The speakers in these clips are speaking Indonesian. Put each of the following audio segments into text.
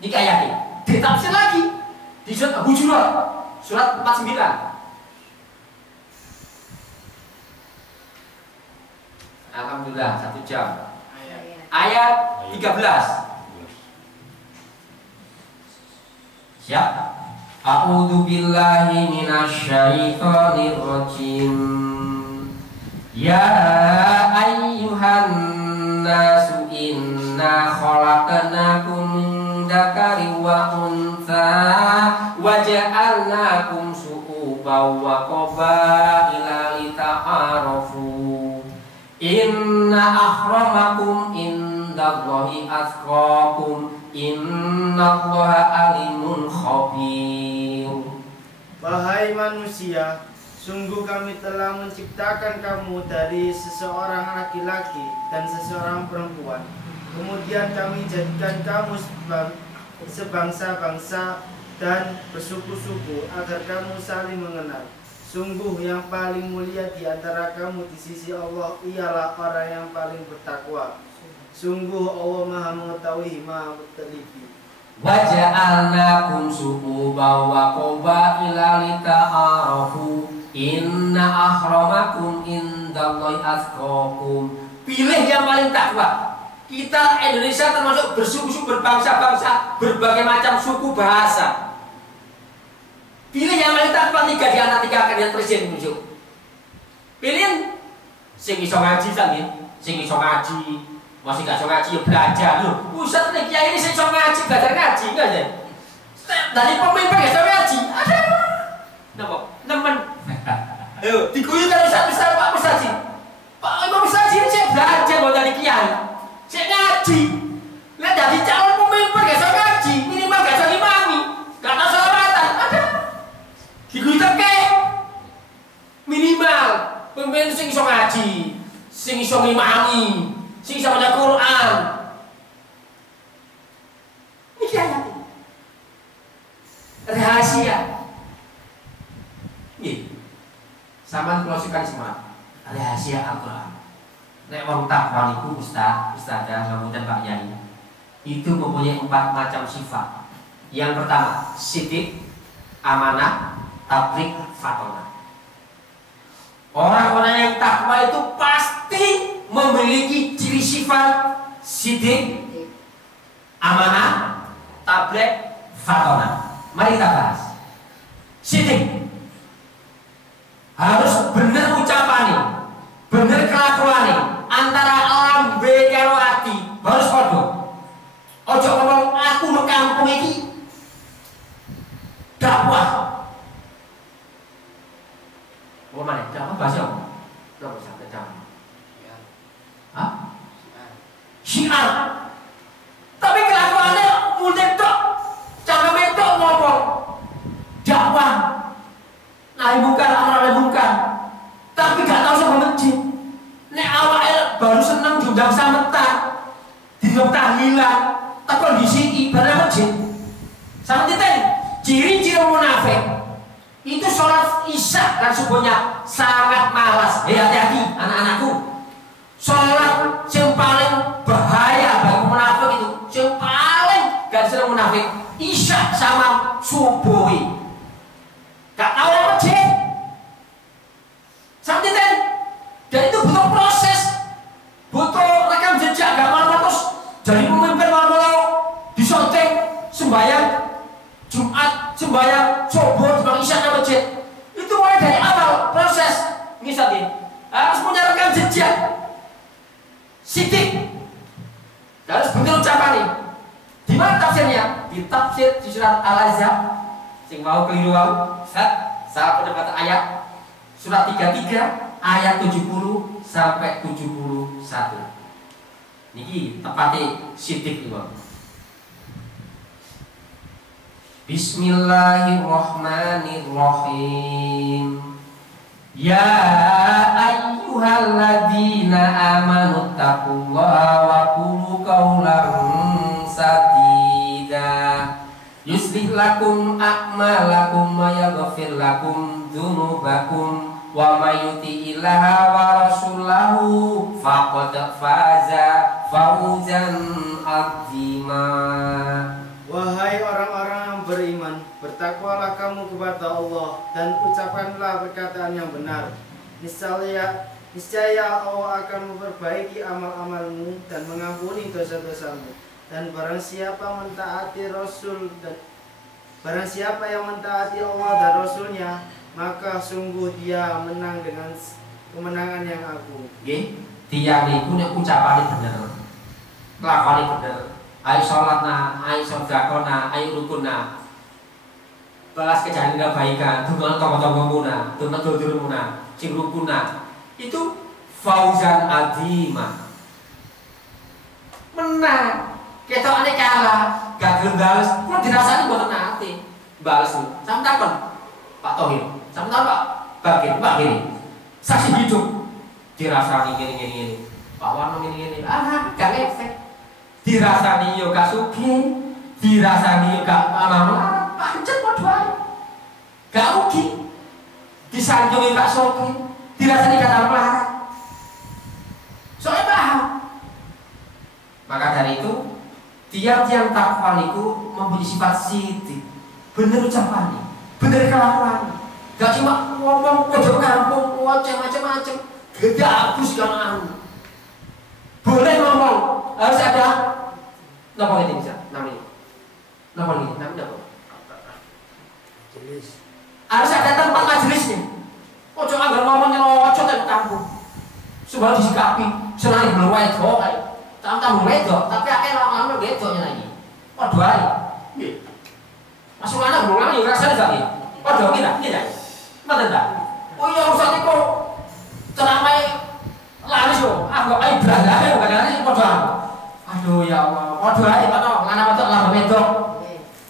Ini ayatnya. Ditafsir lagi di surat Hujurat, surat 49. Alhamdulillah 1 jam. Ayat 13. Siap. A'udzu billahi minasyaitonir rajim. Ya ayyuhan nasu inna khalaqnakum min dzakarin wa untha wa ja'alnakum syu'uban wa qabaila lita'arafu. Inna akramakum indallahi atqakum innallaha alimun khabir. Wahai manusia, sungguh kami telah menciptakan kamu dari seseorang laki-laki dan seseorang perempuan. Kemudian kami jadikan kamu sebangsa-bangsa dan bersuku-suku agar kamu saling mengenal. Sungguh yang paling mulia di antara kamu di sisi Allah ialah orang yang paling bertakwa. Sungguh Allah Maha mengetahui, Maha teliti. Wa ja'alnakum syu'uban wa qabaila lita'arafu inna akramakum indallahi atqakum. Pilih yang paling takwa. Kita Indonesia termasuk bersuku-suku, berbangsa-bangsa, berbagai macam suku bahasa. Pilih yang paling takwa 3 di antara 3 kandidat presiden muncul. Pilih sing iso ngaji sange, sing iso ngaji, masih gak iso ngaji ya belajar lho. Ustaz nek kiai ini sing iso ngaji, belajar ngaji enggak ya? Dari pemimpin gak iso ngaji. Aduh. Napa? Nemen. Ayo, diguyu karo Ustaz Pak Ustaz. Pak Imam Ustaz ini sing belajar kok dari kiai. Sing ngaji. Lah dadi calon pemimpin gak iso ngaji, minimal gak iso ngimami. Gak tau salawatan. Aduh. Diguyu teke minimal pemimpin sing iso ngaji, sing iso ngimami, sing iso maca Quran. Iki ayat rahasia. Nggih. Sampeyan kula sukan semua. Rahasia Al-Qur'an. Nek wong takwa niku Ustaz, Ustazah, kemudian Pak Yai, itu mempunyai 4 macam sifat. Yang pertama, sidik, amanah, tablik, fatona. Orang-orang yang takwa itu pasti memiliki ciri sifat sidik, amanah, tablik, fatona. Mari kita bahas. Sidik harus benar ucapannya, benar kelakuannya. Antara lambe karo ati harus podo. Ojo ngomong aku nang kampung iki dakwah. Oh mana? Dakwah bahasa apa? Dakwah bahasa dakwah. Hah? Syiar. Tapi kelakuannya mulai tok, cara metok ngomong dakwah. Nahi bukan, amar bukan. Tapi gak tahu sama masjid. Nek awake baru seneng diundang sametan, diundang tahlilan, tak kondisi ibadah masjid. Sama kita ciri-ciri munafik itu sholat isya dan subuhnya sangat malas. Hati-hati anak-anakku. Sholat yang paling bahaya bagi munafik itu, yang paling gak seneng munafik, isya sama subuh. Gak tahu apa masjid. Sama kita. Dan itu butuh proses, butuh rekam jejak, gak mau terus jadi pemimpin mau disoting sembahyang Jumat, sembahyang subuh, sembahyang isya ke masjid. Itu mulai dari awal proses. Misalnya harus punya rekam jejak, sidik, harus betul ucapannya. Di mana tafsirnya? Di tafsir di surat Al-Ahzab. Sing mau keliru mau, salah pendapat ayat surat 33. Ayat 70 sampai 71. Niki tepatnya sidik iki, Bang. Bismillahirrahmanirrahim. Ya ayyuhalladzina amanu taqullaha wa qulu qawlan sadida. Yuslih lakum a'malakum wa yaghfir lakum dzunubakum. Wa may yuti'illaha wa rasulahu faqad faza fawzan 'azima. Wahai orang-orang yang beriman, bertakwalah kamu kepada Allah dan ucapkanlah perkataan yang benar. Niscaya Allah akan memperbaiki amal-amalmu dan mengampuni dosa-dosamu. Dan barang siapa yang mentaati Allah dan Rasulnya, maka sungguh dia menang dengan kemenangan yang agung. Nggih, tiyang niku nek ucapane bener, lakone bener. Ayo sholatna, ayo sedekahna, ayo rukunna. Balas kejadian kebaikan, dungan tonggo-tonggomuna, dungan dulurmuna, sing rukunna. Itu fauzan azimah. Menang. Ketokane kalah, gak gelem bales. Kok dirasani mboten nate. Bales niku. Sampe takon, Pak Tohir, sampe takon Pak Gini. Saksi hidup. Dirasani ngene. Pak Warno ngene. Ah, gak efek. Dirasani yo gak sugih, dirasani yo gak amal, pancet padha wae. Gak rugi. Disanjungi gak sugih, dirasani gak amal. Soalnya paham. Maka dari itu, tiap-tiap takwa niku mempunyai sifat sidik. Bener ucapannya, bener kelakuannya. Gak cuma ngomong pojok kampung, macam-macam. Gede abus kan. Boleh ngomong, harus ada napa ini bisa namanya. Napa ini? Namanya apa? Majelis. Harus ada tempat majelisnya. Ojo anggar ngomong nyelocot di kampung. Supaya disikapi, senang belum wedok kae. Tamu wedok, tapi akeh lama-lama wedoknya lagi. Padha ae. Nggih. Masuk anak berulang yo rasane gak iki. Padha iki ta? Nggih ta? Mboten ta? Oh iya urusan iku ceramah laris yo, aku ae brandane kadang-kadang padha. Aduh ya Allah, padha ae Pak No, lanang wedok lanang wedok.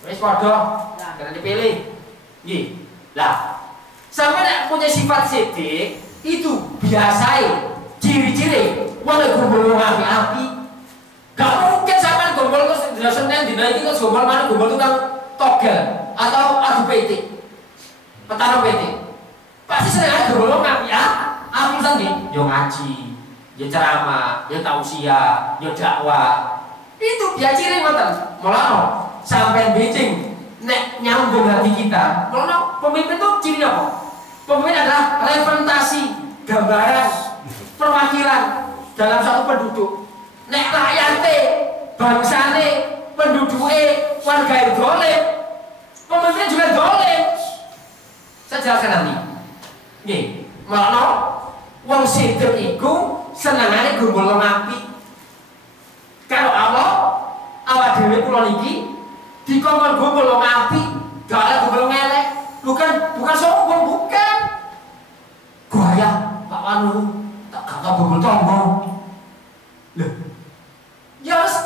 Wis padha, kena dipilih. Nggih. Lah, sampe nek punya sifat sidik, itu biasae ciri-ciri wong nek gombol api-api. Gak mungkin sampean gombol terus dina Senin dina iki terus gombol maneh gombol tukang togel atau adu PT. Petara PT. Pasti seneng gombol api-api. Aku sendiri, yo ngaji, yo ceramah, yo tausiah, yo dakwah. Itu dia ciri ngoten. Mulane sampai Beijing nek nyambung hati kita. Mulane pemimpin itu ciri apa? Pemimpin adalah representasi, gambaran, perwakilan dalam satu penduduk. Nek rakyate, bangsane, penduduke, warga dolim, pemimpin juga dolim. Saya jelaskan nanti. Nggih, mulane wong sidik iku senengane gombol api. Kalau Allah awak dhewe kula niki dikongkon gombol api, gak ada gombol ngelek. Bukan sombong, bukan. Gaya Pak Wanu tak kata gombol tonggo. Loh. Ya wis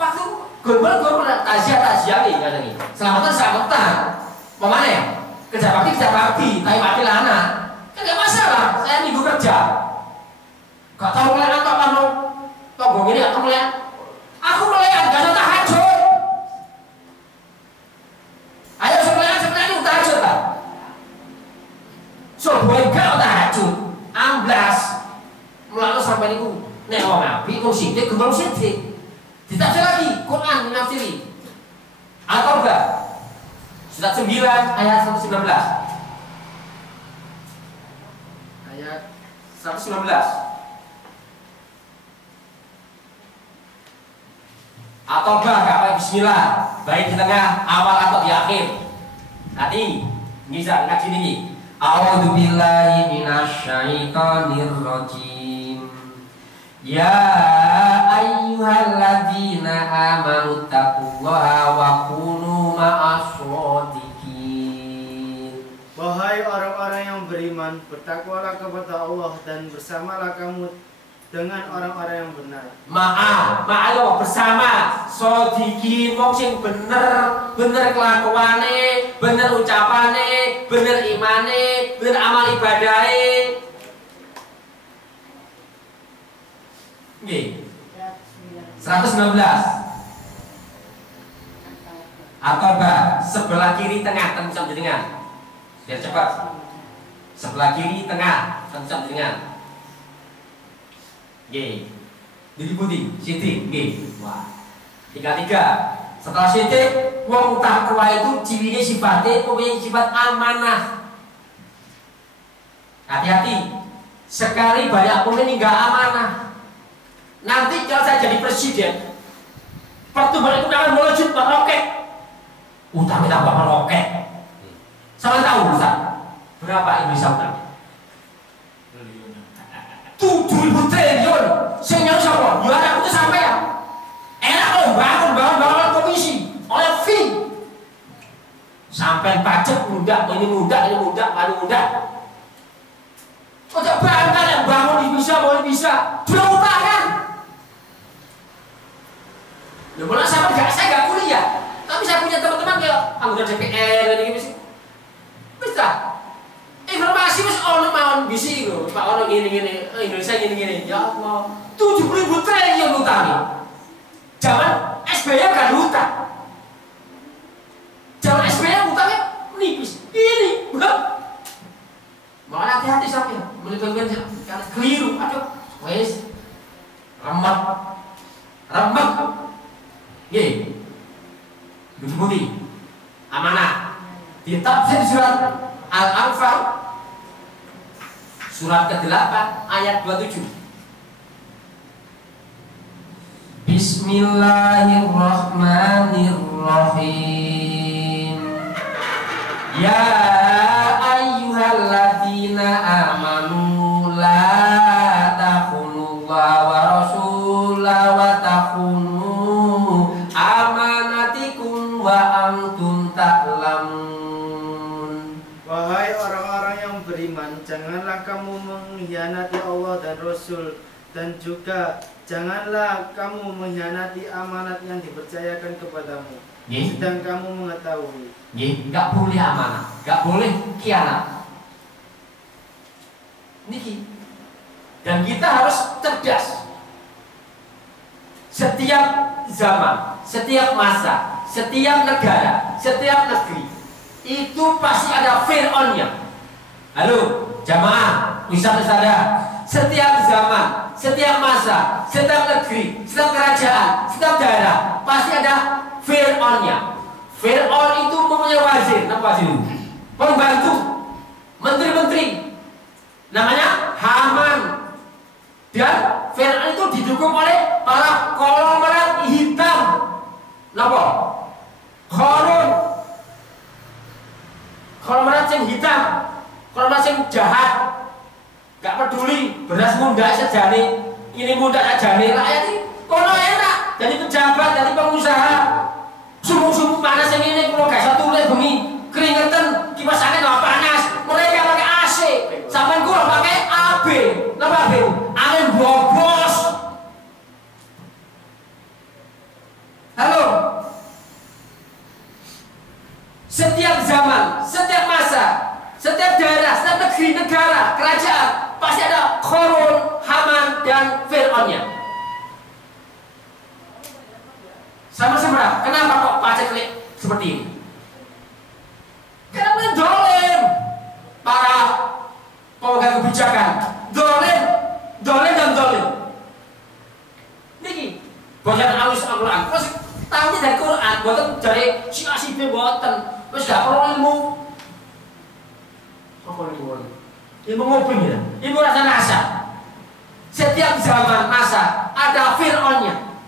waktu gombol taziah iki ngene iki. Selamatan. Pemane ya? Kerja bakti, tapi mati lana. Kan gak masalah, saya minggu kerja. Gak tahu melihat Pak Wanu. Tonggo ini atau melihat? Aku melihat gak ada tahajud. Ayo sebenarnya tahajud Pak. Soboy gak tahajud. Amblas. Melalu sampai niku nek wong api wong sithik gembol sithik. Ditafsir lagi Quran nafsiri. Atau enggak? Surat 9 ayat 119. Ayat 119. Atau enggak bismillah, baik di tengah, awal atau di akhir. Nanti bisa ngaji ini. A'udzu billahi minasyaitonir rajim. Ya ayyuhalladzina amanu taqullaha wa kunu ma'as-shodiqin. Wahai orang-orang yang beriman, bertakwalah kepada Allah dan bersamalah kamu dengan orang-orang yang benar. Ma'al bersama shodiqin, wong sing bener kelakuane, bener ucapane, bener imane, bener amal ibadahe. Nggih. 119. Atau sebelah kiri tengah tencam jenengan. Biar cepat. Sebelah kiri tengah tencam jenengan. Nggih. Jadi putih, Siti, nggih. Wah. 33. Setelah sithik wong takwa itu ciwine sifatnya punya sifat amanah. Hati-hati. Sekali banyak pemimpin nggak amanah. Nanti kalau saya jadi presiden, pertumbuhan ekonomi melejit meroket. Utang tambah meroket. Sama tahu Ustaz? Berapa Indonesia utang? 7.000 triliun. Sing nyaur sapa? Ya aku tuh sampai ya. Enak loh bangun komisi oleh fee. Sampai pajak muda, ini muda, paling muda. Ojo bangga yang bangun bisa, boleh bisa. Sudah utang kan? Ya malah saya nggak kuliah, tapi saya punya teman-teman kayak anggota DPR ini gitu. Bisa. Informasi mas ono mawon bisi itu, Pak ono gini, Indonesia gini. Ya Allah, 70.000 triliun utang. Zaman SBY kan utang. Zaman SBY utangnya nipis. Ini, malah hati-hati sampai melibatkan karena keliru. Aduh, wes remet. Ye, bukti amanah. Di tafsir surat Al-Anfal surat ke-8 ayat 27. Bismillahirrahmanirrahim. Ya ayyuhalladzina amanu la takhunu wa rasulahu wa takhunu amanatikum wa antum ta'lamun. Wahai orang-orang yang beriman, janganlah kamu mengkhianati Allah dan Rasul, dan juga janganlah kamu mengkhianati amanat yang dipercayakan kepadamu. Sedang kamu mengetahui. Nggak boleh amanah, nggak boleh khianat. Niki. Dan kita harus cerdas. Setiap zaman, setiap masa, setiap negara, setiap negeri itu pasti ada Fir'aunnya. Halo, jamaah, ustaz-ustazah. Setiap zaman, setiap masa, setiap negeri, setiap kerajaan, setiap daerah pasti ada Fir'aunnya. Fir'aun itu mempunyai wazir, apa wazir? Pembantu, menteri-menteri, namanya Haman. Dan Fir'aun itu didukung oleh para konglomerat hitam. Napa? Qarun. Konglomerat yang hitam, konglomerat yang jahat, gak peduli beras muda sejane, ini muda sajane, rakyat ini kono enak, jadi pejabat, jadi pengusaha. Subuh-subuh panas yang ini, kalau gak satu lek bengi keringetan, kipas angin gak panas, mereka pakai AC, sampai gue pakai AB. Napa AB? Angin bobos. Halo. Setiap zaman, setiap masa, setiap daerah, setiap negeri, negara, kerajaan pasti ada Qarun, Haman, dan Fir'aunnya. Sama-sama. Kenapa kok pacek seperti ini? Karena mendolim para pemegang kebijakan, dolim dan dolim. Niki, bacaan alus Al-Quran. Terus tahunya dari Quran, buatan dari si buatan. Terus gak perlu ilmu. Apa ilmu ngoping ya? Ilmu rasa-rasa. Setiap zaman masa ada Fir'aunnya.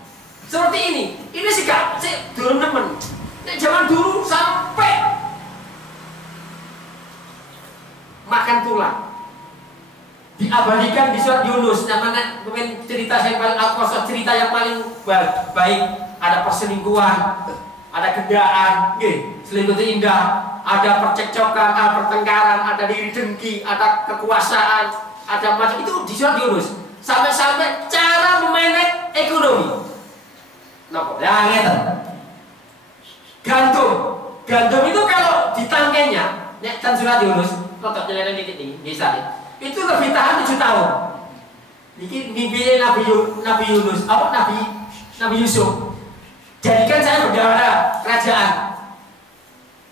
Seperti ini. Ini sih gak, dulu nemen. Zaman dulu sampai makan tulang. Diabadikan di surat Yunus. Namanya mungkin cerita yang paling cerita yang paling baik. Ada perselingkuhan, ada gendaan, selingkuh itu indah. Ada percekcokan, ada pertengkaran, ada diri dengki, ada kekuasaan, ada macam itu di surat Yunus. Sampai-sampai cara memanage ekonomi. Napa? Ya ngeten. Gandum itu kalau ditangkainya, nek kan surat Yunus, rotok nyelene titik iki, bisa. Itu lebih tahan 7 tahun. Niki mimpi Nabi Yunus, Nabi Yusuf. Jadikan saya bendahara kerajaan.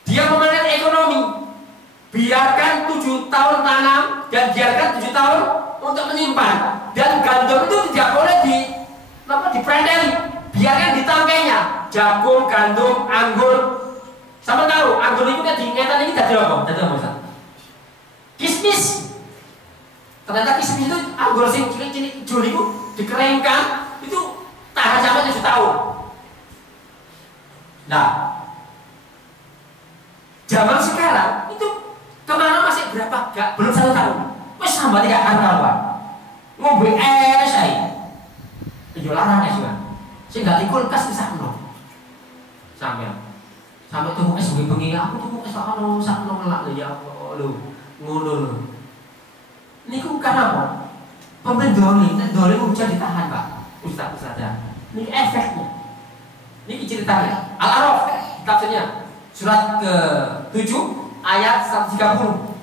Dia memanage ekonomi. Biarkan 7 tahun tanam dan biarkan 7 tahun untuk menyimpan. Dan gandum itu tidak boleh dipreteli. Biarkan ditangkainya. jagung, gandum, anggur. Sama tahu, anggur itu kan diingetan ini dadi apa? Dadi apa Ustaz? Kismis. Ternyata kismis itu anggur sing cilik-cilik hijau itu dikeringkan, itu tahan sampai 7 tahun. Nah, zaman sekarang itu kemana masih berapa? Belum 1 tahun. Wes sampai 3 kawan. Ngombe es ae. Yo larang es kan. Sing gak kulkas disakno. Sampai tuku es bengi aku tuku es sakno ngelak ya Allah lho. Ngono lho. Niku kan apa? Pemendoli, doli bisa ditahan, Pak. Ustaz ya. Ini efeknya. Ini ceritanya. Al-A'raf tafsirnya surat ke-7 ayat 130.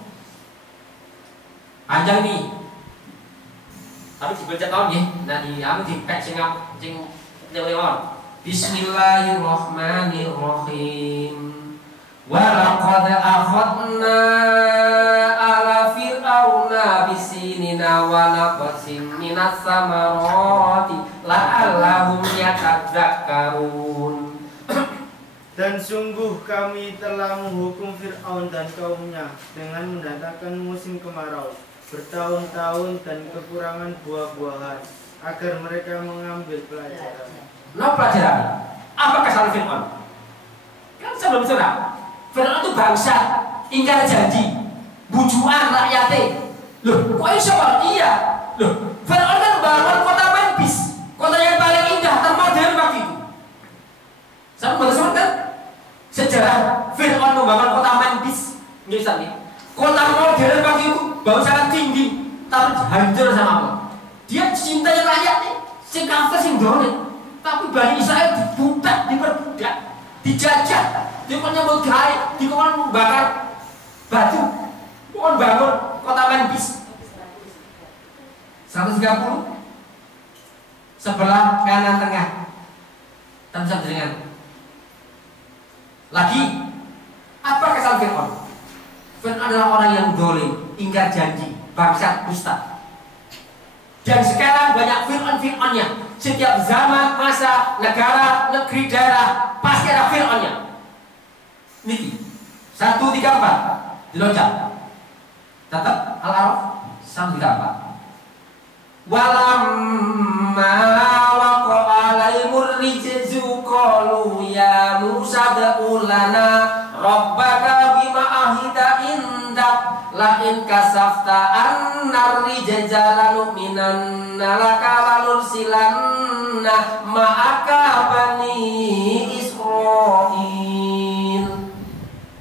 Panjang nih. Tapi dibaca tahun ya. Nah di anu dipek sing lewat. Bismillahirrahmanirrahim. Wa laqad akhadna ala fir'auna bisinina wa naqsim minas samarati la'allahum yatadzakkarun. Dan sungguh kami telah menghukum Fir'aun dan kaumnya dengan mendatangkan musim kemarau bertahun-tahun dan kekurangan buah-buahan agar mereka mengambil pelajaran. Nah pelajaran apa kesalahan Fir'aun? Kan sebelum surah Fir'aun itu bangsa ingkar janji, bujuan rakyatnya. Loh, kok iso? Iya. Loh, Fir'aun kan bangun kota Memphis, kota yang paling indah termodern waktu itu. Sama betul kan? Sejarah Fir'aun membangun kota Memphis, misalnya kota modern waktu itu bangun sangat tinggi, tapi hancur sama Allah. Dia cintanya rakyatnya, sing kafir sing dolim. Tapi Bani Israel dibudak, diperbudak, dijajah, dikon gawe, dikon bakar batu, dikon bangun kota Memphis. 130 sebelah kanan tengah, tentu dengan lagi apa kesalahan Fir'aun? Fir'aun adalah orang yang dolim, ingkar janji, bangsa dusta. Dan sekarang banyak Fir'aun-Fir'aunnya. Setiap zaman, masa, negara, negeri, daerah pasti ada Fir'aunnya. Niki 134 diloncat. Tetap Al-A'raf 134. Walamma waqa'a alaihimur rijzu qalu ya Musa da'u lana rabbaka bima ahida indak la in kasafta annar rijza lanu'minanna laka lanursilanna ma'aka bani Israil.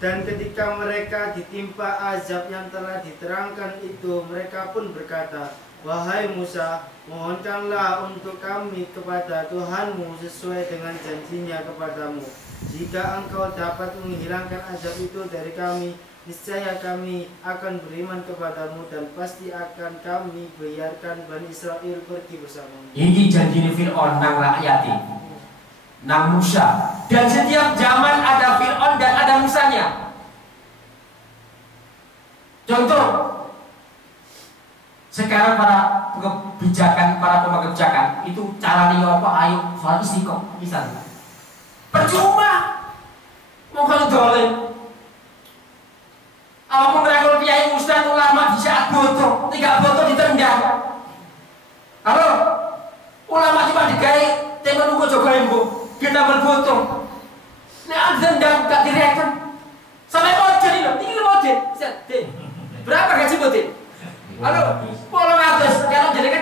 Dan ketika mereka ditimpa azab yang telah diterangkan itu, mereka pun berkata, wahai Musa, mohonkanlah untuk kami kepada Tuhanmu sesuai dengan janjinya kepadamu. Jika engkau dapat menghilangkan azab itu dari kami, niscaya kami akan beriman kepadamu dan pasti akan kami biarkan Bani Israel pergi bersamamu. Ini janji Fir'aun nang rakyati, nang Musa. Dan setiap zaman ada Fir'aun dan ada Musanya. Contoh, sekarang para kebijakan, para pemangku kebijakan itu caranya apa? Ayo soal istiqomah misalnya. Percuma mau kalau dolen. Apa mereka kiai ustaz ulama di saat bodoh, 3 bodoh ditendang. Halo, ulama cuma digawe temen ugo jogo embo, kita berbodoh. Nek dendam gak direken. Sampai model ini loh, tinggi model. Berapa gaji model? Halo, 800. Kalau jadi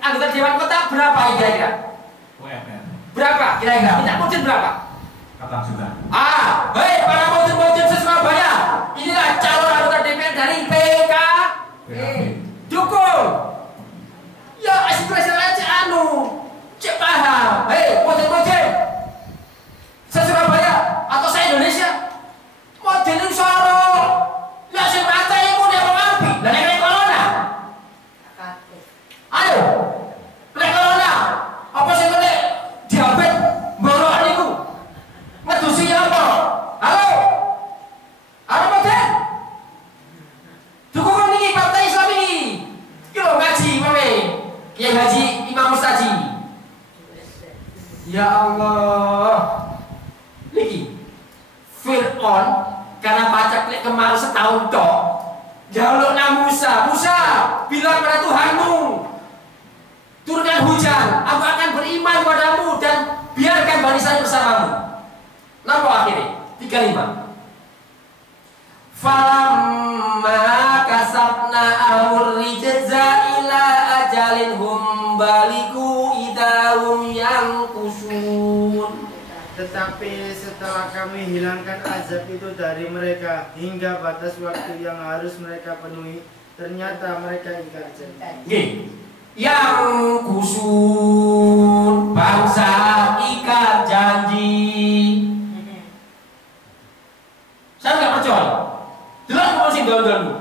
anggota dewan kota berapa kira-kira? Berapa kira-kira? Minta model berapa? Kata juga. Hei para model-model se-Surabaya, inilah calon anggota DPR dari PK. Dukung. Ya ekspresi aja cek paham. Hei model-model se-Surabaya atau se-Indonesia, model itu soro. Lah sing mata iku nek mampi. Lah nek corona. Ayo. Nek corona, apa sing nek diabetes mborok niku? Ngedusi apa? Halo. Halo model. Dukungan niki Partai Islam ini. Ki lho ngaji mame. Kiai Haji Imam Mustaji. Ya Allah. Niki Fir'aun karena pacak lek kemarin setahun tok. Jalukna Musa, Musa bilang pada Tuhanmu, turunkan hujan, aku akan beriman padamu dan biarkan Bani Israil bersamamu. Napa akhirnya? 35. Falamma kasabna amur rijza ila ajalin hum baliku idahum yang kusun. Tetapi setelah kami hilangkan azab itu dari mereka hingga batas waktu yang harus mereka penuhi, ternyata mereka ingkar janji. Yang kusun bangsa ikat janji. Saya nggak percaya. Jelas kamu sih daun-daunmu.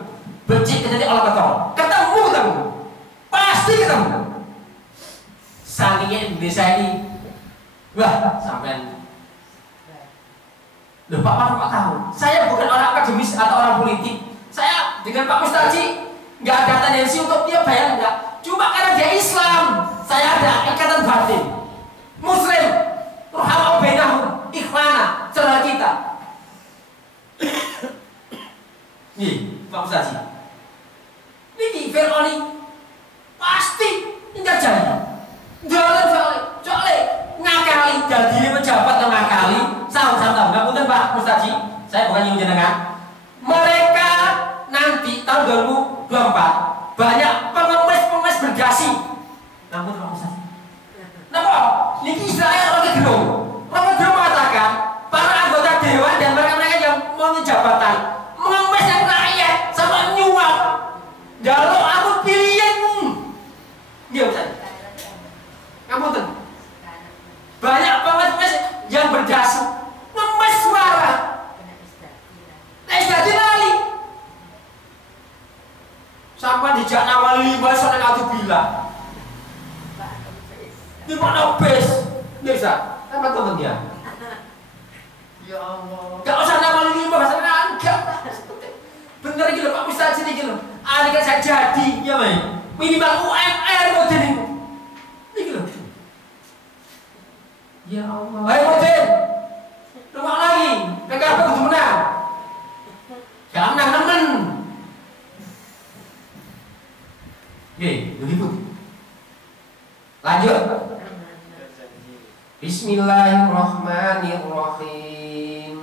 Becik terjadi olah ketemu. Pasti ketemu. Sanginya Indonesia ini, wah sampean. Loh Pak tahu, saya bukan orang akademis atau orang politik. Saya dengan Pak Mustaji nggak ada tendensi untuk dia bayar enggak. Cuma karena dia Islam, saya ada ikatan batin. Muslim, rohama bainahum, ikhwana, saudara kita. Nih, Pak Mustaji. Niki Fir'aun ini pasti enggak janji. Jolek, ngakali jadi pejabat yang ngakali. Sama-sama, nggak punten Pak Mustaji, saya bukan nyinggung jenengan. Mereka nanti tahun 2024 banyak pengemis berdasi. Namun Pak Mustaji, kenapa? Niki Israel Rocky Gerung mengatakan para anggota dewan dan mereka yang mau jabatan mengemis yang rakyat sama nyuap. Jaluk aku pilihan. Iya Mustaji. Kamu tuh banyak pengemis yang berdasi. Ngemes suara. Jadi lali. Sampai di Jana Wali bahasa yang aku bilang. Di mana bes? Bisa. Apa temen dia? Ya Allah. Gak usah nama lima bahasa enggak. Bener gitu Pak Mustaji ini gitu. Adik saya jadi, ya Mai. Minimal UMR model ini. Ini gitu. Ya Allah. Baik model. Rumah lagi, PKB kudu menang. Jangan menang temen. Oke, begitu. Lanjut. Bismillahirrahmanirrahim.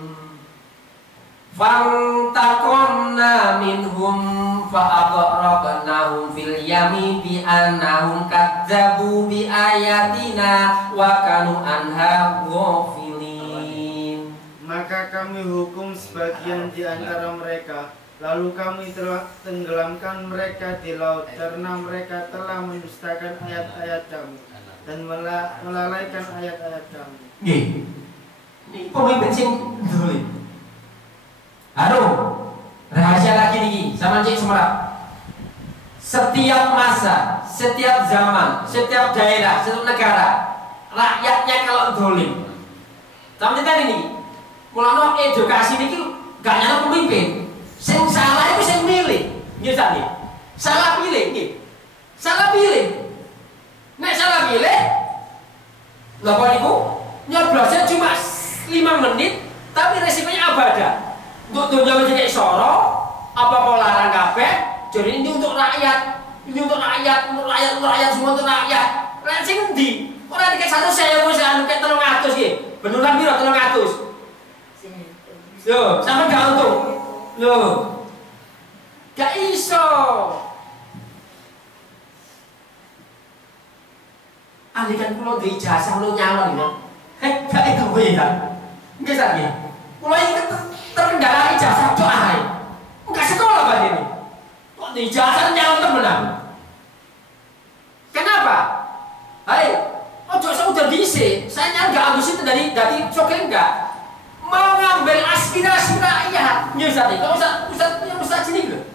Fantaqamna minhum fa'aghraqnahum fil yami bi annahum kadzabu bi ayatina wa kanu anha ghafilin. Maka kami hukum sebagian di antara mereka, lalu kami telah tenggelamkan mereka di laut karena mereka telah mendustakan ayat-ayat kami dan melalaikan ayat-ayat kami. Nggih. Ini pemimpin sing dolim. Halo, rahasia lagi nih, sama Cik Semerak. Setiap masa, setiap zaman, setiap daerah, setiap negara, rakyatnya kalau dolim. Sama kita ini, mulai edukasi ini gak nyala pemimpin. Sing salah itu sing milih. Nggih tadi. Salah pilih nggih. Salah pilih. Nek salah pilih, lha kok niku nyoblosnya cuma 5 menit, tapi resikonya abada. Untuk dunia menjadi soro, apa larang kabeh, jadi ini untuk rakyat, semua untuk rakyat. Rakyat sing endi? Ora tiket 1.000 wis anu kek 300 nggih. Beneran piro 300? Loh, sama gak untung. Loh. Gak iso. Andikan kula duwe ijazah lu nyalon ya. Gak itu beda. Nggih sakit. Kula iki terkendala ijazah tok ae. Enggak sekolah Pak ini. Kok di ijazah nyalon temenan? Kenapa? Hai, ojo udah dhisik. Saya nyalon enggak ambisi dari sokil enggak. Mengambil aspirasi rakyat. Nggih sakit. Kalau Ustaz ini lho.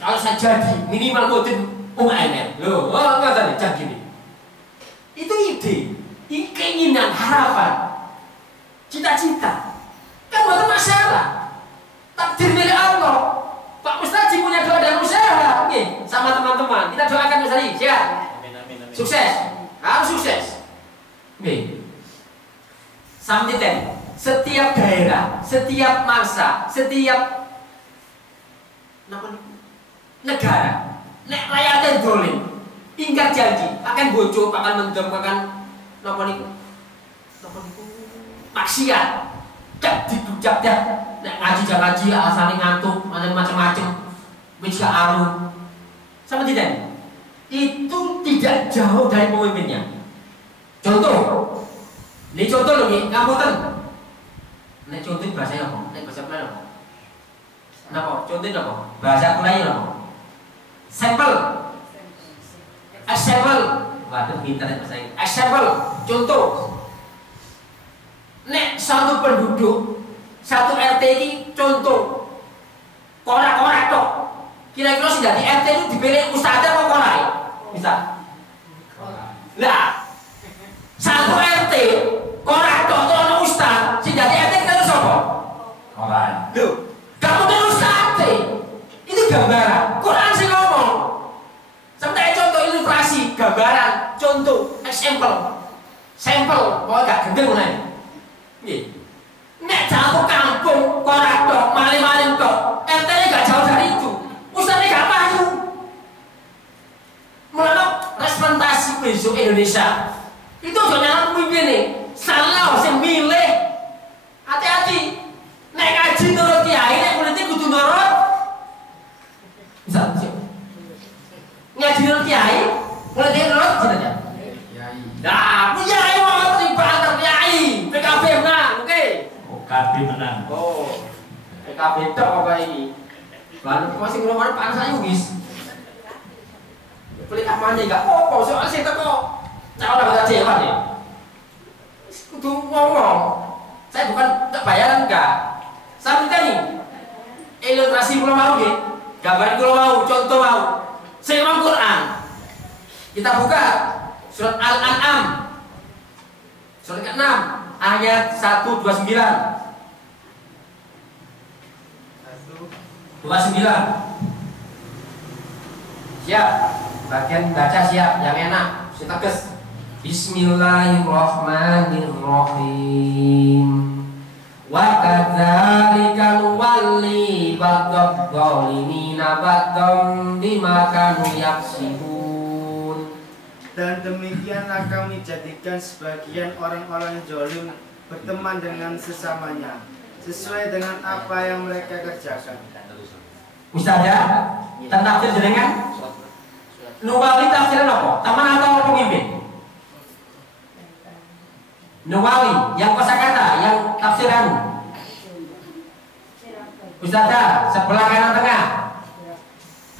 Kalau saya jadi minimal kodin UMR. Loh, enggak tadi jadi gini. Itu ide, keinginan, harapan, cita-cita. Kan bukan masalah. Takdir milik Allah. Pak Mustaji punya doa dan usaha. Oke, sama teman-teman. Kita doakan Ustaz ini. Siap? Amin. Sukses. Harus sukses. Oke. Sampai setiap daerah, setiap masa, setiap negara, nek rakyatnya dolim, ingkar janji, akan bocor, akan mendem, akan maksiat, cak didujak dah, nek ngaji jangan ngaji, asalnya ngantuk, macam-macam, bisa arum, sama tidak? Itu tidak jauh dari pemimpinnya. Contoh, ini contoh loh, ngapunten. Nek contoh bahasanya apa? Nek bahasa Melayu apa? Napa? Contohnya apa? Bahasa Melayu apa? Sampel. Example. Waduh, internet bahasa Inggris. Example. Contoh. Nek satu penduduk, satu RT ini contoh. Korak-korak tok. Kira-kira sih dari RT itu dipilih ustaz apa korak? Bisa. Nah, satu RT korak tok ono ustaz, sing dadi RT kita sapa? Korak. Lho, kamu kan ustaz. Itu gambaran. Quran sing ngomong. Sampai contoh ilustrasi, gambaran, contoh, example. Sampel, kok gak gendeng nih. Nggih. Nek jauh kampung, korak tok, maling-maling tok, RT-nya gak jauh dari itu. Ustaznya gak maju. Mulai representasi besok Indonesia. Itu jangan pemimpin nih. Salah sing milih. Hati-hati. Nek ngaji nurut kiai, nek politik kudu nurut. Bisa. Ngaji nurut kiai, politik nurut jenengan. Kiai. Nah, kiai mau dibanter kiai. PKB menang, oke. PKB menang. Oh. PKB tok apa iki? Lalu masih ngomong panas aja guys. Beli kamarnya enggak apa-apa, soalnya sih teko. Calon anggota dewan ya. Kudu ngomong. Saya bukan tak bayaran enggak. Saya minta nih. Ilustrasi kula mau nggih. Gambar kula mau, contoh mau. Saya mau Quran. Kita buka surat Al-An'am. Surat ke-6 ayat 129. 29. Siap. Bagian baca siap, yang enak. Si tegas. Bismillahirrahmanirrahim. Wa kadzalika nuwalli ba'dadh dhalimina ba'dhum bima kanu yaksibun. Dan demikianlah kami jadikan sebagian orang-orang zalim berteman dengan sesamanya sesuai dengan apa yang mereka kerjakan. Ustazah, tentang tafsir jenengan? Nuwali tafsiran apa? Taman atau pemimpin? Nuwali, yang kosakata, yang tafsiran. Ustazah, sebelah kanan tengah.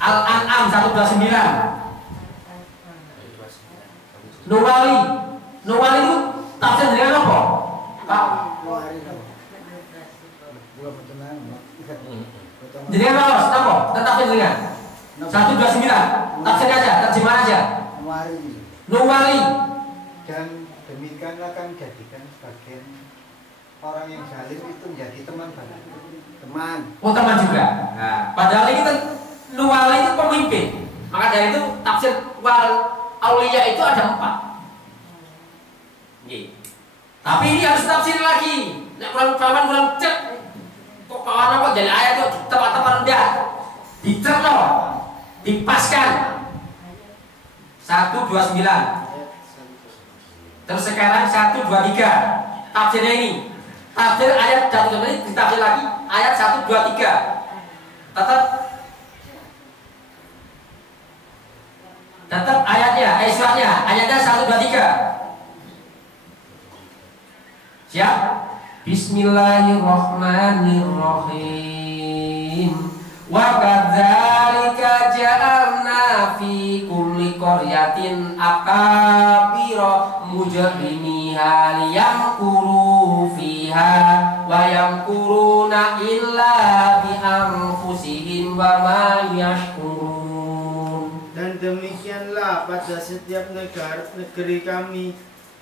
Al-An'am 129. Nuwali, Nuwali itu tafsir jenengan apa? Pak. Jenengan lolos, apa? Tentang jenengan. 129. Tafsir aja, terjemahan aja. Nuwali. Dan demikianlah kan jadikan sebagian orang yang zalim itu menjadi teman baik. Teman. Oh, teman juga. Nah, padahal ini kan Nuwali itu pemimpin. Maka dari itu tafsir wal auliya itu ada 4. Nggih. Tapi ini harus tafsir lagi. Nek kurang cek. Kok kawan kok jadi ayat kok tepat-tepat rendah. Dicek loh. Dipaskan. 129. Terus sekarang 123. Tafsirnya ini. Tafsir ayat 1 ini ditafsir lagi ayat 123. Tetap ayatnya, suratnya, ayatnya 123. Siap? Bismillahirrahmanirrahim. Wa kadzalika ja'alna fi kulli qaryatin akabira mujrimiha liyamkuru fiha wa yamkuruna illa bi anfusihim wa ma yashkurun. Dan demikianlah pada setiap negeri kami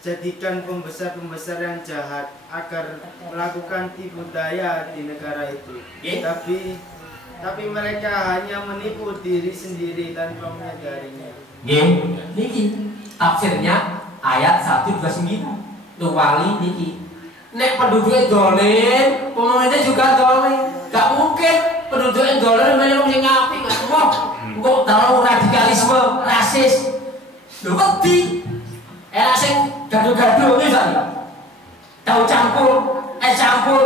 jadikan pembesar-pembesar yang jahat agar melakukan tipu daya di negara itu. Tapi mereka hanya menipu diri sendiri tanpa menyadarinya. Niki tafsirnya ayat 129. Nuwali niki. Nek penduduknya dolim, pemerintah juga dolim. Gak mungkin penduduknya dolim menurut yang ngapi. Wah, kok terlalu radikalisme, rasis. Lho wedi. Era sing gaduh-gaduh iki kan. Tahu campur, campur.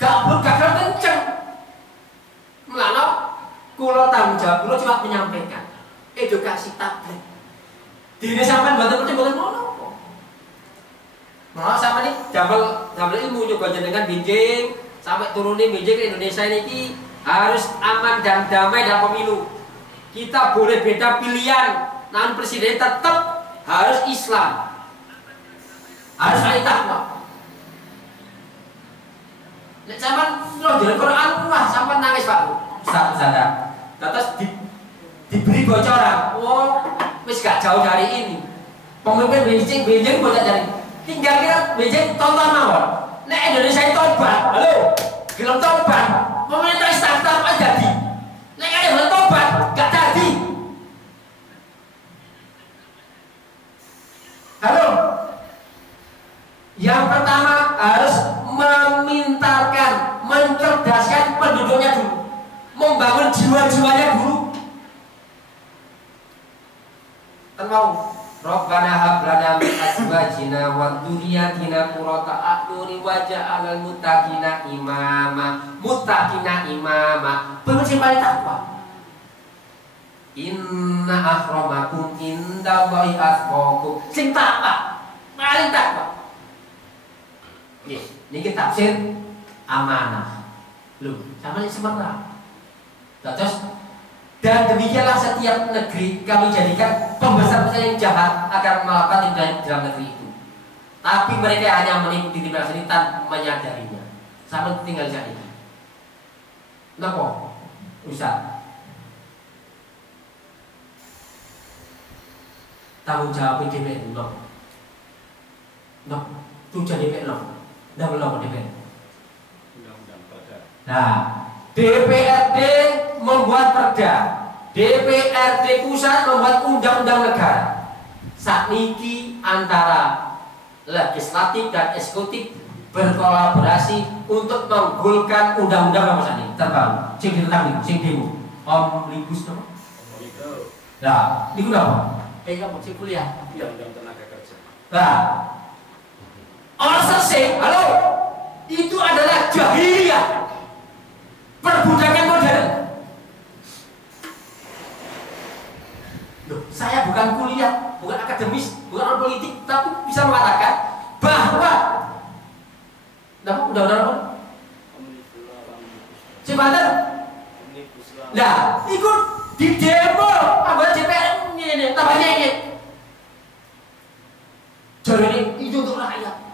Gak kenceng. Mulane kula tanggung jawab kula cuma menyampaikan edukasi tablet. Dene sampean mboten ngono. Malah sama nih, jambal ilmu juga jenengan binjing sampai turunin binjing ke Indonesia ini harus aman dan damai dalam pemilu. Kita boleh beda pilihan, namun presiden tetap harus Islam, harus ahli takwa. Nek sampean loh dari Quran wah sampean nangis Pak. Ustaz. Terus diberi bocoran, oh wis gak jauh dari ini. Pemimpin binjing boleh dari tinggal kita bejen tonton mawon. Nek Indonesia tobat, halo, gelem tobat, pemerintah startup aja jadi. Nek ada tobat, gak jadi. Halo, yang pertama harus memintarkan, mencerdaskan penduduknya dulu, membangun jiwa-jiwanya dulu. Tenang. Rabbana hab lana min azwajina wa dzurriyyatina qurrata a'yunin waj'alnal muttaqina imama. Pemimpin paling takwa. Inna akramakum indallahi atqakum. Sing takwa, paling takwa. Niki tafsir amanah. Lho, sampeyan semerah. Terus dan demikianlah setiap negeri kami jadikan pembesar-pembesar yang jahat akan melakukan tindakan dalam negeri itu. Tapi mereka hanya mengikuti tindakan seni tanpa menyadarinya. Sampai tinggal saat ini. Kenapa? Ustaz, tanggung jawab DPR no. Tujuan DPR no. DPR. Nah, DPRD membuat perda, DPRD pusat membuat undang-undang negara. Saat niki antara legislatif dan eksekutif berkolaborasi untuk menggolkan undang-undang apa saja terbaru. Sing ditentang, sing demo, omnibus no. Nah, niku napa? Kamu sing kuliah, undang-undang tenaga kerja. Nah, orang selesai, halo, itu adalah jahiliyah. Perbudakan modern. Loh, saya bukan kuliah, bukan akademis, bukan orang politik, tapi bisa mengatakan bahwa undang-undang apa? Jembatan. Nah, ikut di demo anggota DPR ini, tambahnya ini. Jadi itu untuk rakyat.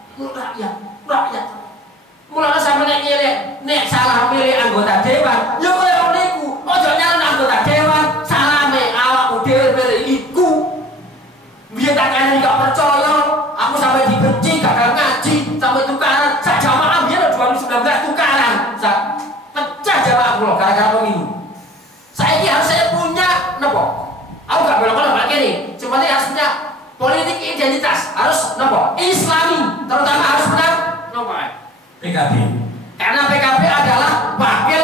Mulane sampe nek nyelek, nek salah milih anggota dewan, ya koyo niku. Ojo nyalon anggota dewan, salame awakmu dhewe milih iku. Biyen tak kene gak percaya, aku sampai dibenci, gagal ngaji, sampai tukaran, sak jamaah biyen 2019 tukaran. Pecah jamaah kula gara-gara pemilu. Saiki harus saya punya napa? Aku gak belok-belok kene, sebenarnya harus punya politik identitas, harus napa? Islami, terutama harus benar napa? PKB. Karena PKB adalah wakil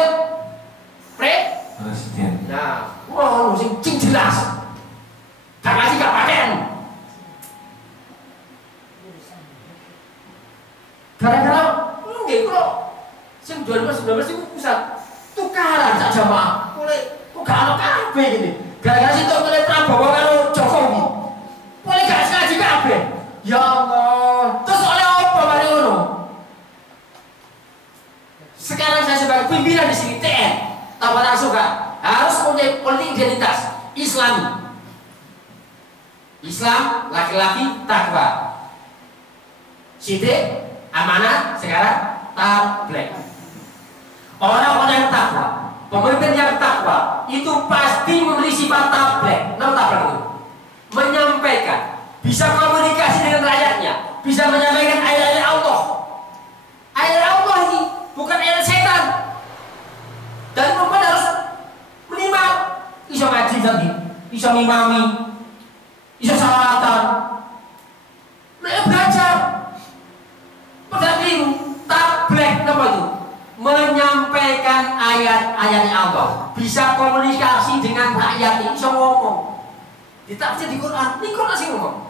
presiden. Nah, wow, sing jelas. Gak ngasih gak paten. Gara-gara nggih kula sing 2019 itu pusat tukaran sak jamaah. Mulai kok gak ono kabeh gini. Gara-gara situ mulai Prabowo karo Jokowi. Mulai gak ngaji kabeh. Ya Allah. Terus oleh apa mari ngono? Sekarang saya sebagai pimpinan di sini TN, tanpa tak suka harus punya politik identitas Islam. Islam laki-laki takwa. Sidik amanah sekarang tablet. Orang-orang yang takwa, pemimpin yang takwa itu pasti memiliki sifat tablet. Nama tablet itu menyampaikan, bisa komunikasi dengan rakyatnya, bisa menyampaikan ayat-ayat Allah. Ayat Allah ini bukan ayat setan. Dan perempuan harus minimal bisa ngaji tadi, bisa ngimami, bisa salawatan. Mereka belajar apa itu? Menyampaikan ayat-ayat Allah, bisa komunikasi dengan rakyat ini, bisa ngomong. Ditafsir di Quran, ini Quran sih ngomong.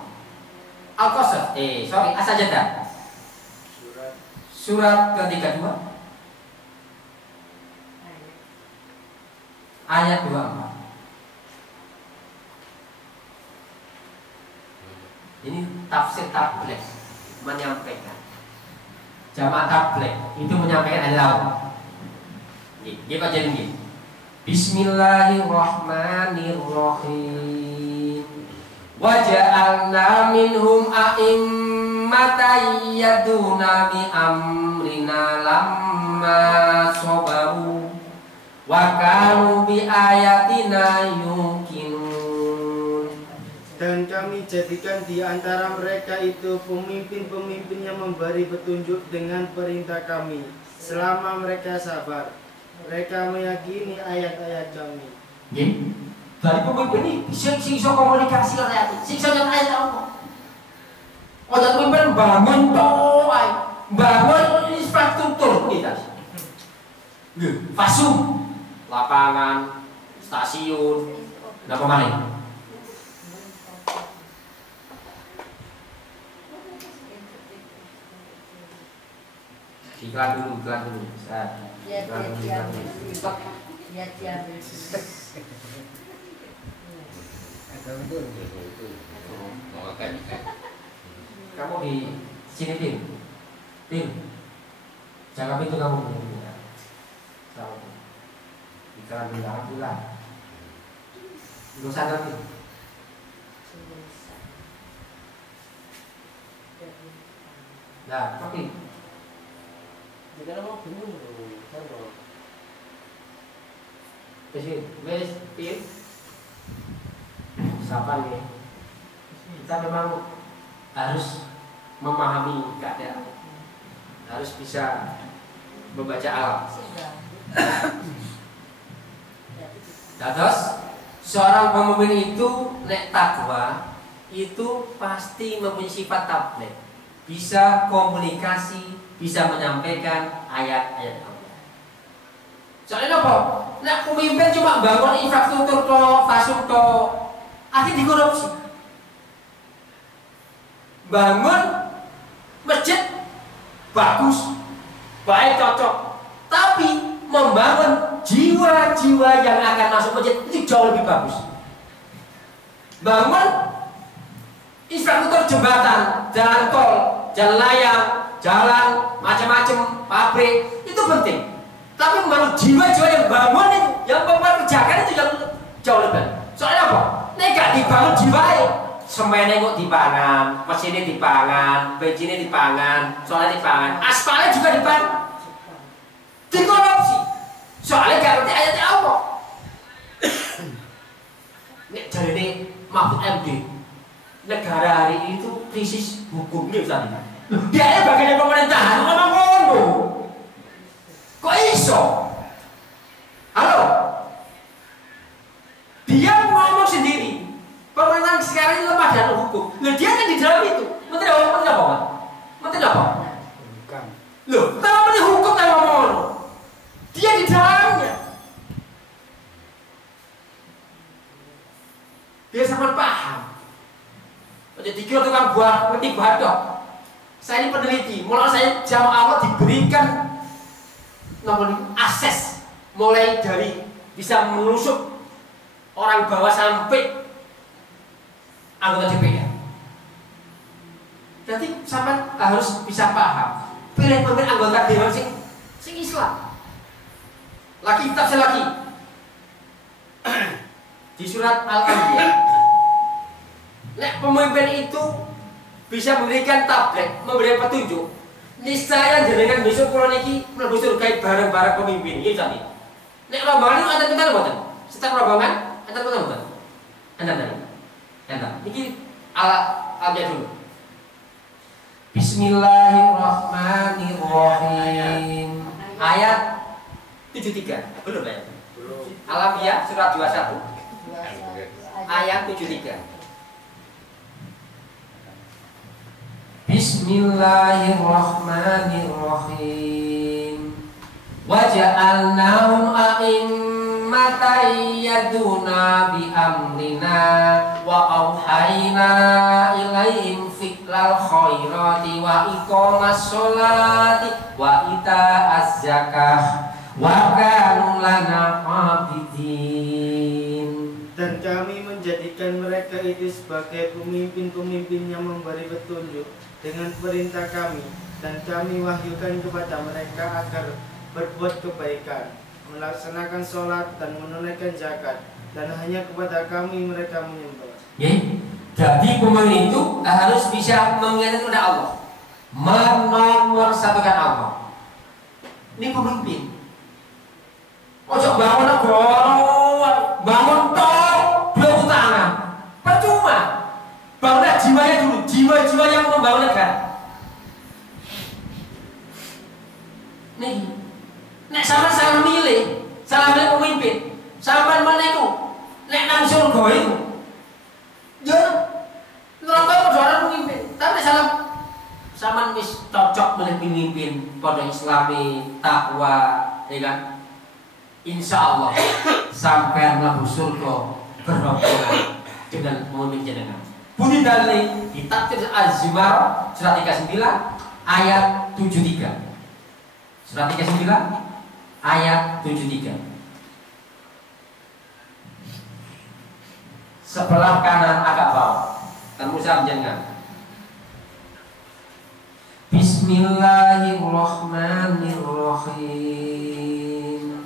Al-Qasas, As-Sajdah. Surat ke-32 ayat 24. Ini tafsir tabligh, menyampaikan. Jamaah tabligh itu menyampaikan ayat Allah. Dia baca ini. Bismillahirrahmanirrahim. Wa ja'alna minhum a'immatan yaduna bi amrina lamma sabaru wa kanu bi ayatina yuqinun. Dan kami jadikan di antara mereka itu pemimpin-pemimpin yang memberi petunjuk dengan perintah kami selama mereka sabar. Mereka meyakini ayat-ayat kami. Dari pemimpin ini bisa komunikasi dengan ayat, bisa dengan ayat Allah. Orang pemimpin bangun doa, bangun infrastruktur kita. Fasum, lapangan, stasiun, apa mana? Iklan dulu. Kamu di sini, Tim. Jangan pintu kamu. Iklan bilang. Lu sadar nih. Nah, tapi jika mau bingung, saya Jadi, Pin, siapa nih? Kita memang harus memahami keadaan, harus bisa membaca alam. Terus, seorang pemimpin itu nek takwa itu pasti mempunyai sifat tabligh, bisa komunikasi, bisa menyampaikan ayat-ayat Allah. Soalnya apa? Nah, pemimpin cuma bangun infrastruktur fasum akhirnya dikorupsi. Bangun masjid bagus, baik, cocok, tapi membangun jiwa-jiwa yang akan masuk masjid itu jauh lebih bagus. Bangun infrastruktur jembatan, jalan tol, jalan layang, jalan macam-macam, pabrik itu penting. Tapi membangun jiwa-jiwa yang bangun itu, yang memperkerjakan itu yang jauh lebih. Soalnya apa? Nek gak dibangun jiwa, semennya kok dipangan, mesinnya dipangan, bensinnya dipangan, soalnya dipangan, aspalnya juga dipangan, dikorupsi. Soalnya gak ngerti ayatnya apa. Nek jadi ini Mahfud MD, negara hari ini itu krisis hukumnya misalnya. Dia bagian pemerintahan ngomong ngono. Kok iso? Halo? Dia ngomong sendiri. Pemerintahan sekarang ini lemah dalam hukum. Loh, dia kan di dalam itu. Menteri apa? Menteri apa? Bukan. Loh, kalau menteri hukum kan ngomong. Dia di dalamnya. Dia sangat paham. Jadi kira tukang buah, ngetik badok. Saya ini peneliti. Mulai saya jamaah Allah diberikan namun akses mulai dari bisa menusuk orang bawah sampai anggota DPR. Jadi sampai harus bisa paham. Pilih pemimpin anggota dewan sing Islam. Lagi tafsir lagi di surat Al-Anbiya. Nek pemimpin itu bisa memberikan tabligh, memberi petunjuk. Niscaya jenengan besok kula niki mlebu surga bareng-bareng pemimpin iki tadi. Nek rombongan itu anten kita mboten? Setiap rombongan anten kita mboten? Anten. Niki ala dulu. Bismillahirrahmanirrahim. Ayat 73. Belum ya? Belum. Al-Anbiya surat 21. Ayat 73. Bismillahirrahmanirrahim. Waja'alnahum a'immatan yaduna bi amrina wa auhayna ilaihim fi'lal khairati wa iqamas sholati wa ita'az zakah wa kanu lana abidin. Dan kami menjadikan mereka itu sebagai pemimpin-pemimpin yang memberi petunjuk dengan perintah kami, dan kami wahyukan kepada mereka agar berbuat kebaikan, melaksanakan sholat dan menunaikan zakat, dan hanya kepada kami mereka menyembah. Jadi pemimpin itu harus bisa mengingatkan kepada Allah, menomorsatukan Allah. Ini pemimpin. Ojo bangun negara, bangun tol, dua tangan, percuma. Bangunlah jiwanya dulu, jiwa-jiwa yang membangun negara. Nih, nek sama salah milih pemimpin, sama mana itu, nek nang surga itu, ya, neraka perjuangan pemimpin. Tapi sama mis cocok milih pemimpin pada Islami, takwa, ya kan? Insya Allah sampai mlebu surga berrombongan dengan memimpin jenengan. Bunyi dalil di tafsir Az-Zumar surat 39 ayat 73. Surat 39 ayat 73. Sebelah kanan agak bawah. Dan Musa jenengan. Bismillahirrahmanirrahim.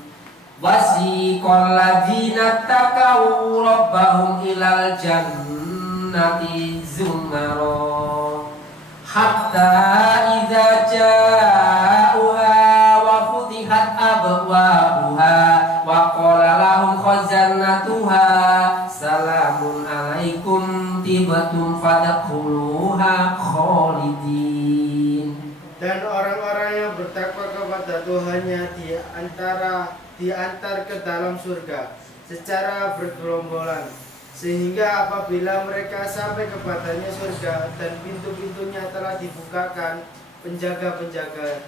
Wasiqal ladzina taqaw rabbahum ilal jannati zumara hatta idza ja'uha wa futihat abwabuha wa qala lahum khazanatuha salamun alaikum tibtum fadkhuluha khalidin. Dan orang-orang yang bertakwa kepada Tuhannya diantar ke dalam surga secara bergerombolan, sehingga apabila mereka sampai kepadanya surga dan pintu-pintunya telah dibukakan, penjaga-penjaga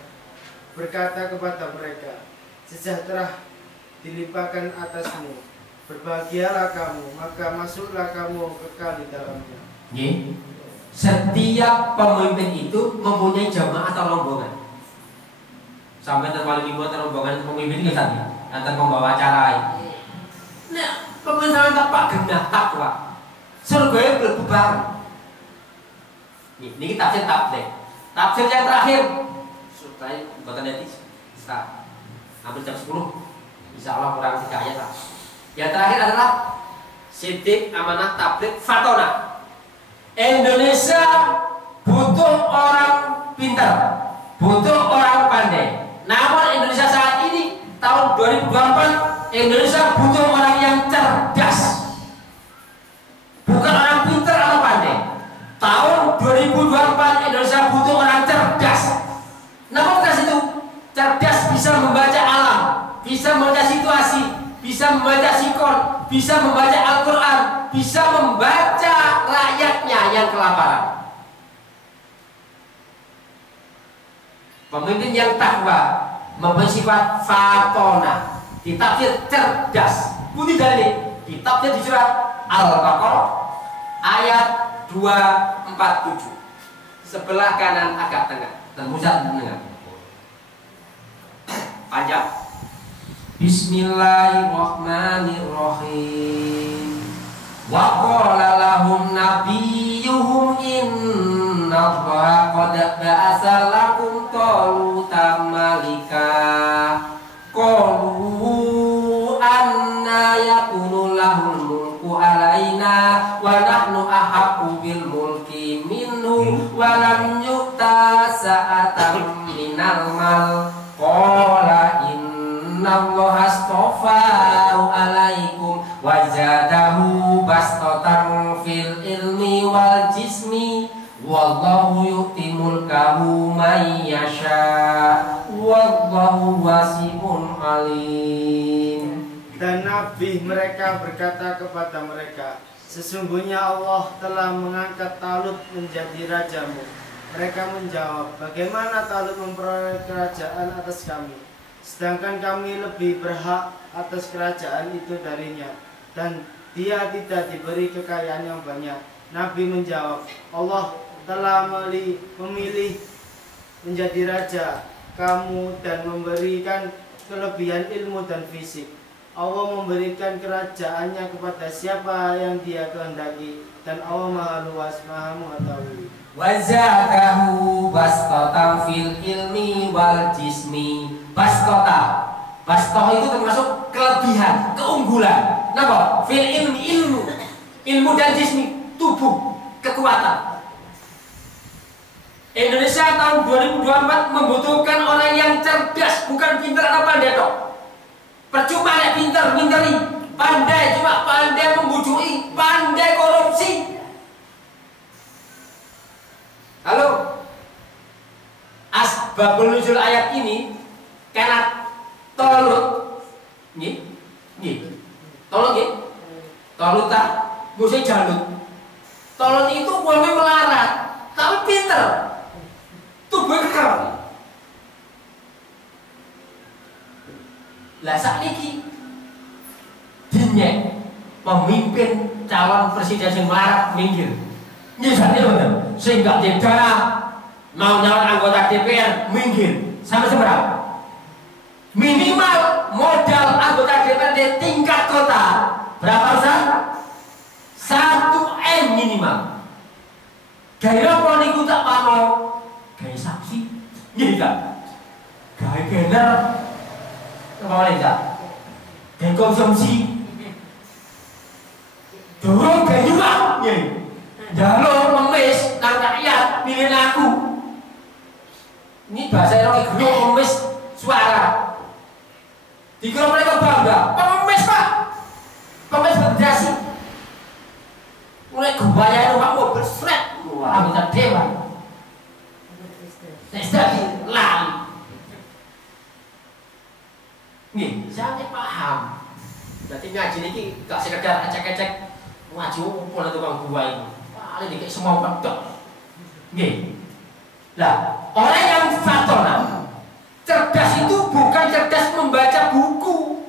berkata kepada mereka, sejahtera dilimpahkan atasmu, berbahagialah kamu, maka masuklah kamu kekal di dalamnya. Setiap pemimpin itu mempunyai jamaah atau rombongan. Sampai terpaling lima rombongan pemimpin itu tadi, nanti membawa acara. Nah, pemimpin tak genah takwa. Surga berbubar. Ini tafsir tabligh. Tafsir yang terakhir, supaya buatan netis, bisa hampir jam 10. Insya Allah kurang 3 ayat lah. Yang terakhir adalah Siddiq Amanah Tabligh Fatona. Indonesia butuh orang pintar, butuh orang pandai. Namun Indonesia saat ini tahun 2024, Indonesia butuh orang yang cerdas, bukan orang pintar atau pandai. Tahun 2024 Indonesia butuh orang cerdas. Namun cerdas itu cerdas bisa membaca alam, bisa membaca situasi, bisa membaca sikon, bisa membaca Al-Quran, bisa membaca rakyatnya yang kelaparan. Pemimpin yang takwa mempunyai sifat fatona, ditafsir cerdas. Bunyi dalil ditafsir di surat Al-Baqarah ayat 247. Sebelah kanan agak tengah dan pusat tengah. Panjang. Bismillahirrahmanirrahim. Wa qala lahum nabiyyuhum inna Allaha qad ba'atsa lakum taluta malika. Qalu anna yakunu lahul mulku alaina wa nahnu ahaqqu bil mulki minhu wa lam yu'ta sa'atan minal mal. Qala innallaha astafahu alaikum wa zadahu bastatan fil ilmi wal jismi wallahu yu'ti mulkahu man yasha wallahu wasi'un alim. Dan Nabi mereka berkata kepada mereka, sesungguhnya Allah telah mengangkat Talut menjadi rajamu. Mereka menjawab, bagaimana Talut memperoleh kerajaan atas kami? sedangkan kami lebih berhak atas kerajaan itu darinya, dan dia tidak diberi kekayaan yang banyak. Nabi menjawab, Allah telah memilih menjadi raja kamu dan memberikan kelebihan ilmu dan fisik. Allah memberikan kerajaannya kepada siapa yang dia kehendaki, dan Allah Maha Luas, Maha Mengetahui. Wazakahu bastatan fil ilmi wal jismi. Bastata itu termasuk kelebihan, keunggulan. Kenapa? Fil ilmi, ilmu dan jismi, tubuh, kekuatan. Indonesia tahun 2024 membutuhkan orang yang cerdas, bukan pintar atau pandai dok. Percuma ya pinteri, pandai, cuma pandai membujuki, pandai korupsi. Halo, asbabul nuzul ayat ini karena Tolut, Toluta, musuh Jalut. Tolut itu boleh melarat, tapi pinter, tubuh kekal. Lah sakniki dinyek pemimpin calon presiden yang melarat minggir. Nyisane bener, sing gak dana mau nyalon anggota DPR minggir. Sampai seberapa? Minimal modal anggota DPRD tingkat kota berapa persen? 1 M minimal. Gairah kalau niku tak pano, gaya saksi, gitu kan? Gaya bener, apa lagi tak? Gaya konsumsi, dorong gaya nyumbang, gitu. Jalur mengemis nang rakyat pilih aku. Ini bahasa Eropa grup mengemis suara. Dikira mereka bangga, pengemis pak, pengemis berdasi. Mulai kebayaan rumah mobil seret, wah kita dewa. Jadi lali. Nih, saya paham. Berarti ngaji ini gak sekedar ecek-ecek ngaji pola tukang buah ini. Paling dikit semua pedok. Nih, lah orang yang fatona cerdas itu bukan cerdas membaca buku,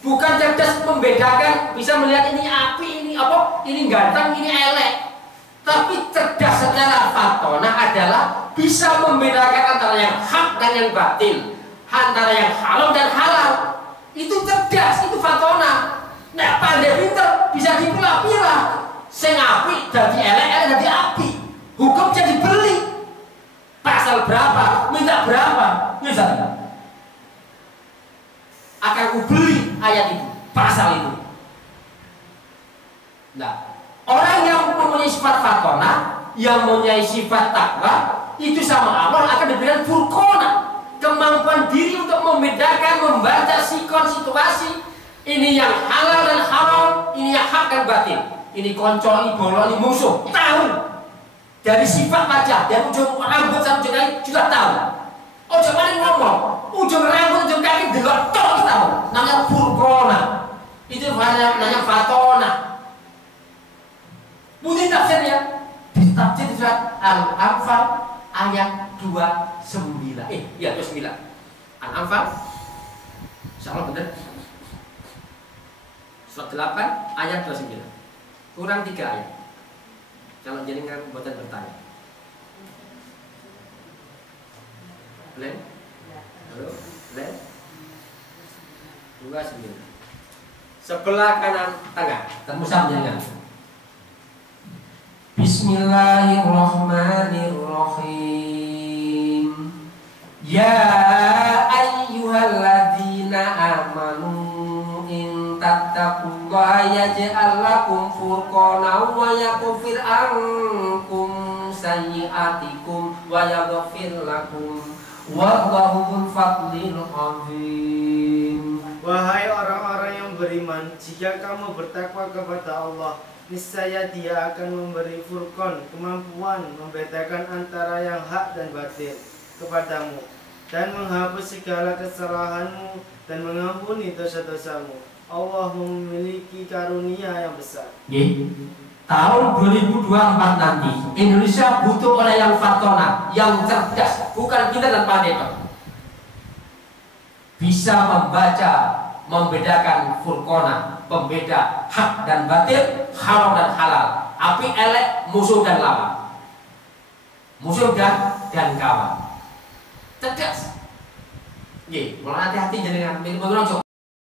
bukan cerdas membedakan, bisa melihat ini api, ini apa, ini ganteng, ini elek. Tapi cerdas secara fatona adalah bisa membedakan antara yang hak dan yang batil, antara yang halal dan halal. Itu cerdas, itu fatona. Nah, pandai pinter bisa dipilah-pilah. Sing api jadi elek, elek jadi api. Hukum jadi beli. Pasal berapa, minta berapa, misalnya akan ku beli ayat itu, pasal itu. Nah, orang yang mempunyai sifat fatona, yang mempunyai sifat takwa, itu sama Allah akan diberikan furqona, kemampuan diri untuk membedakan, membaca sikon situasi. Ini yang halal dan haram, ini yang hak dan batil, ini koncol, ini bolong, ini musuh. Tahu dari sifat wajah, dari ujung rambut sampai ujung kaki sudah tahu. Ujung paling ngomong, ujung rambut, ujung kaki delok tok tahu. Namanya furqona. Itu namanya fatona. Mungkin tafsirnya di tafsir surat Al-Anfal ayat 29. Iya 29. Al-Anfal. Insyaallah benar. Surat 8 ayat 29. Kurang 3 ayat. Kalau jenengan buatan bertanya. Len? Halo? Len? 29. Sebelah kanan tengah. Termusam jenengan. Bismillahirrahmanirrahim. Ya ayyuhalladzina amanu tattaqullaha yaj'al lakum furqana wa yaghfir ankum sayyi'atikum wa yaghfir lakum wallahu dzul fadlil azim. Wahai orang-orang yang beriman, jika kamu bertakwa kepada Allah, niscaya Dia akan memberi furqan, kemampuan membedakan antara yang hak dan batil kepadamu, dan menghapus segala kesalahanmu dan mengampuni dosa-dosamu. Allah memiliki karunia yang besar. Tahun 2024 nanti Indonesia butuh orang yang fatona, yang cerdas, bukan kita dan pandai. bisa membedakan furqona, pembeda hak dan batil, haram dan halal, api elek, musuh dan lawan, musuh dan kawan. Tegas. Nggih, mulai hati-hati jenengan,